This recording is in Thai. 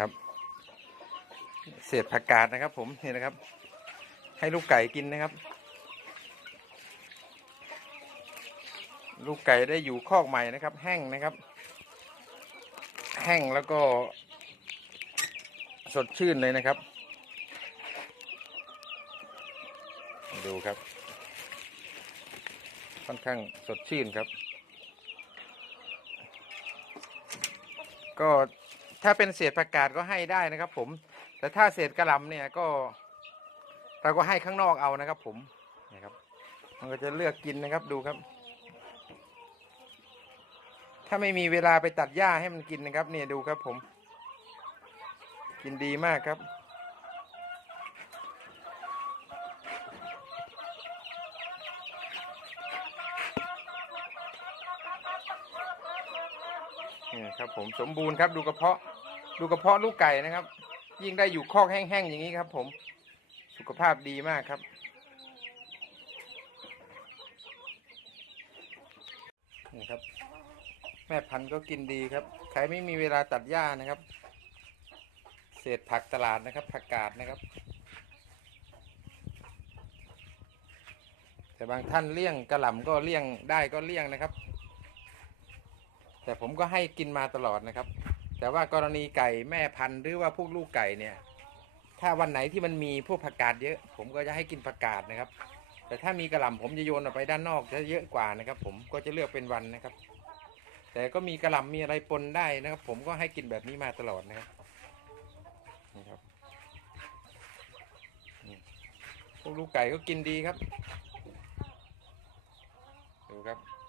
ครับ เศษผักกาดนะครับ ผมนี่นะครับ ให้ลูกไก่กินนะครับ ลูกไก่ได้อยู่คอกใหม่นะครับ แห้งนะครับ แห้งแล้วก็ สดชื่นเลยนะครับ ดูครับ ค่อนข้างสดชื่นครับก็ ถ้าเป็นเศษผักกาดก็ให้ได้นะครับ ผม แต่ถ้าเศษกระลำเนี่ยก็ เราก็ให้ข้างนอกเอานะครับ ผมนะครับ มันก็จะเลือกกินนะครับดูครับ ถ้าไม่มีเวลาไปตัดหญ้าให้มันกินนะครับ เนี่ยดูครับ ผม กินดีมากครับ นี่ครับผมสมบูรณ์ครับดูกระเพาะดูกระเพาะลูกไก่นะครับ ยิ่งได้อยู่คอกแห้งๆอย่างนี้ครับ ผมสุขภาพดีมากครับ นี่ครับ แม่พันธุ์ก็กินดีครับ ใครไม่มีเวลาตัดหญ้านะครับ เศษผักตลาดนะครับ ผักกาดนะครับ แต่บางท่านเลี่ยงกระหล่ำก็เลี่ยงได้ก็เลี่ยงนะครับ แต่ผมก็ให้กินมาตลอดนะครับ แต่ว่ากรณีไก่แม่พันธุ์หรือว่าพวกลูกไก่เนี่ย ถ้าวันไหนที่มันมีพวกผักกาดเยอะ ผมก็จะให้กินผักกาดนะครับ แต่ถ้ามีกระหล่ำผมจะโยนออกไปด้านนอกจะเยอะกว่านะครับ ผมก็จะเลือกเป็นวันนะครับ แต่ก็มีกระหล่ำมีอะไรปนได้นะครับ ผมก็ให้กินแบบนี้มาตลอดนะครับนี่ครับพวกลูกไก่ก็กินดีครับ ดูครับ